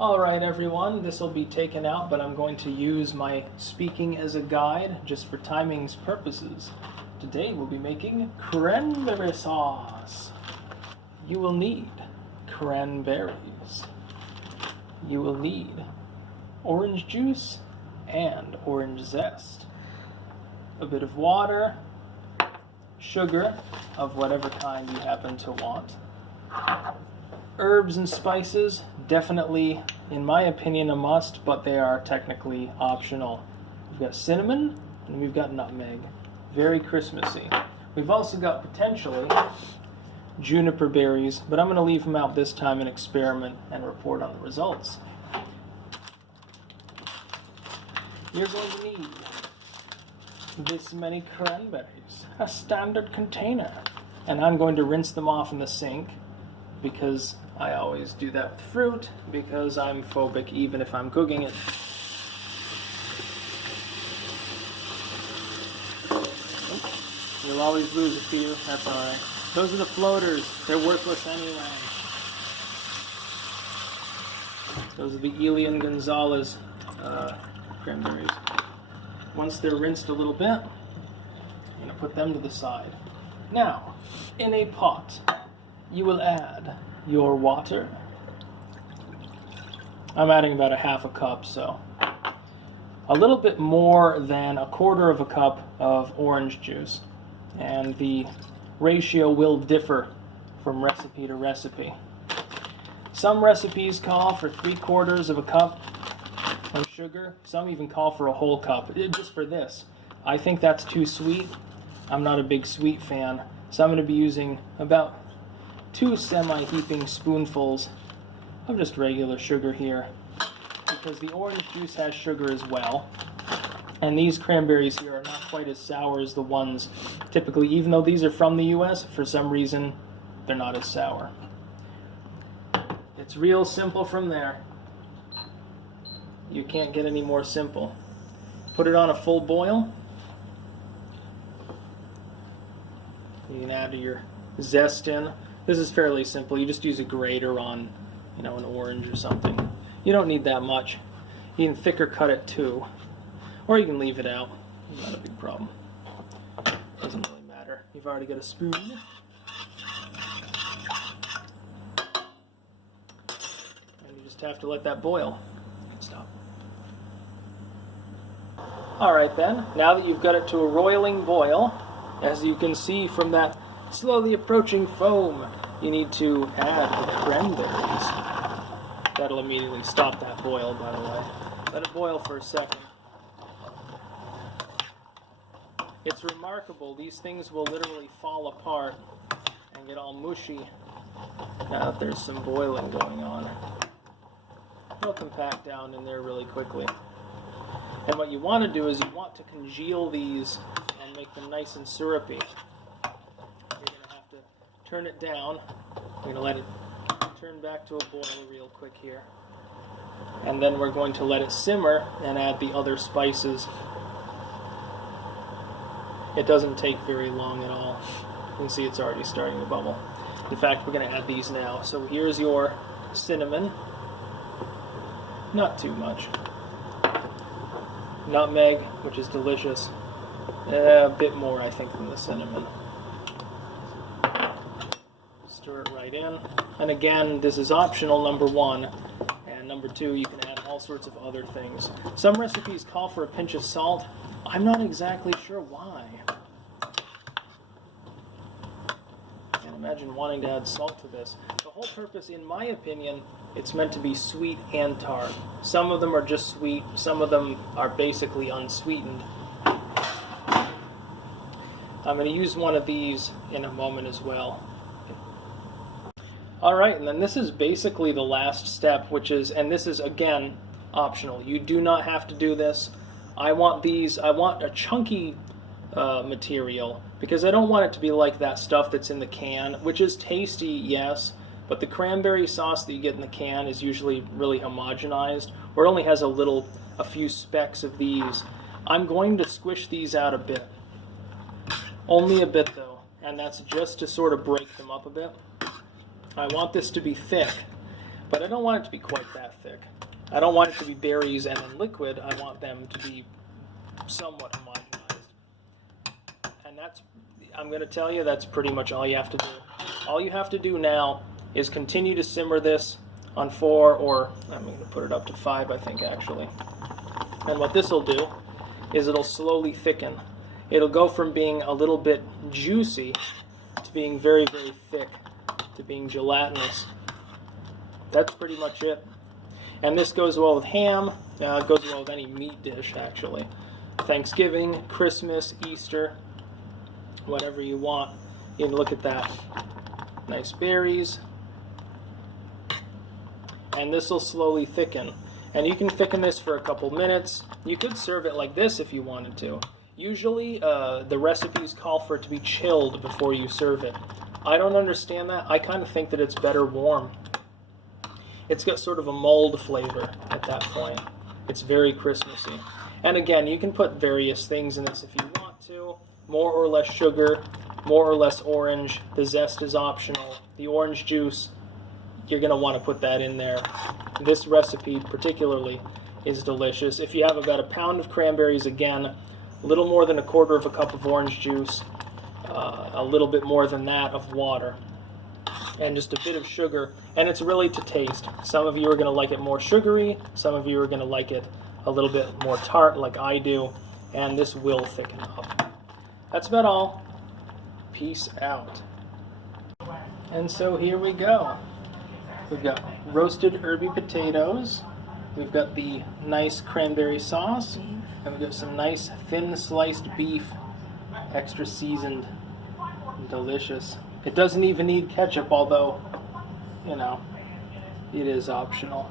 Alright everyone, this will be taken out, but I'm going to use my speaking as a guide just for timing's purposes. Today we'll be making cranberry sauce. You will need cranberries. You will need orange juice and orange zest. A bit of water, sugar of whatever kind you happen to want. Herbs and spices, definitely, in my opinion, a must, but they are technically optional. We've got cinnamon and we've got nutmeg. Very Christmassy. We've also got potentially juniper berries, but I'm going to leave them out this time and experiment and report on the results. You're going to need this many cranberries, a standard container, and I'm going to rinse them off in the sink because I always do that with fruit because I'm phobic even if I'm cooking it. You'll always lose a few, that's alright. Those are the floaters, they're worthless anyway. Those are the Elian Gonzalez cranberries. Once they're rinsed a little bit, I'm going to put them to the side. Now, in a pot, you will add your water. I'm adding about a half a cup, so a little bit more than a quarter of a cup of orange juice. And the ratio will differ from recipe to recipe. Some recipes call for 3/4 of a cup of sugar. Some even call for a whole cup, just for this. I think that's too sweet. I'm not a big sweet fan, so I'm going to be using about 2 semi-heaping spoonfuls of just regular sugar here, because the orange juice has sugar as well. And these cranberries here are not quite as sour as the ones typically, even though these are from the US, for some reason they're not as sour. It's real simple from there. You can't get any more simple. Put it on a full boil. You can add your zest in. This is fairly simple. You just use a grater on, an orange or something. You don't need that much. You can thicker cut it too. Or you can leave it out. Not a big problem. Doesn't really matter. You've already got a spoon. And you just have to let that boil. You can stop. Alright then, now that you've got it to a roiling boil, as you can see from that slowly approaching foam, you need to add the cranberries. That'll immediately stop that boil, by the way. Let it boil for a second. It's remarkable, these things will literally fall apart and get all mushy now that there's some boiling going on. They'll compact down in there really quickly. And what you want to do is you want to congeal these and make them nice and syrupy. You're going to have to turn it down. We're going to let it turn back to a boil real quick here. And then we're going to let it simmer and add the other spices. It doesn't take very long at all. You can see it's already starting to bubble. In fact, we're going to add these now. So here's your cinnamon. Not too much. Nutmeg, which is delicious. A bit more, I think, than the cinnamon. Stir it right in. And again, this is optional, number 1. And number 2, you can add all sorts of other things. Some recipes call for a pinch of salt. I'm not exactly sure why. I can't imagine wanting to add salt to this. The whole purpose, in my opinion, it's meant to be sweet and tart. Some of them are just sweet, some of them are basically unsweetened. I'm going to use one of these in a moment as well. Alright, and then this is basically the last step, which is, and this is again optional. You do not have to do this. I want a chunky material, because I don't want it to be like that stuff that's in the can, which is tasty, yes, but the cranberry sauce that you get in the can is usually really homogenized, or only has a few specks of these. I'm going to squish these out a bit. Only a bit though, and that's just to sort of break them up a bit. I want this to be thick. But I don't want it to be quite that thick. I don't want it to be berries and then liquid. I want them to be somewhat homogenized. And that's, I'm going to tell you, that's pretty much all you have to do. All you have to do now is continue to simmer this on 4, or I'm going to put it up to 5, I think, actually. And what this will do is it'll slowly thicken. It'll go from being a little bit juicy to being very, very thick, to being gelatinous. That's pretty much it. And this goes well with ham. It goes well with any meat dish, actually. Thanksgiving, Christmas, Easter, whatever you want. You can look at that. Nice berries. And this will slowly thicken. And you can thicken this for a couple minutes. You could serve it like this if you wanted to. Usually, the recipes call for it to be chilled before you serve it. I don't understand that. I kind of think that it's better warm. It's got sort of a mold flavor at that point. It's very Christmassy. And again, you can put various things in this if you want to. More or less sugar, more or less orange. The zest is optional. The orange juice, you're going to want to put that in there. This recipe particularly is delicious. If you have about a pound of cranberries, again, a little more than 1/4 cup of orange juice, a little bit more than that of water, and just a bit of sugar, and it's really to taste. Some of you are going to like it more sugary, some of you are going to like it a little bit more tart like I do, and this will thicken up. That's about all. Peace out. And so here we go. We've got roasted herby potatoes, we've got the nice cranberry sauce, and we've got some nice thin sliced beef, extra seasoned, delicious. It doesn't even need ketchup, although, you know, it is optional.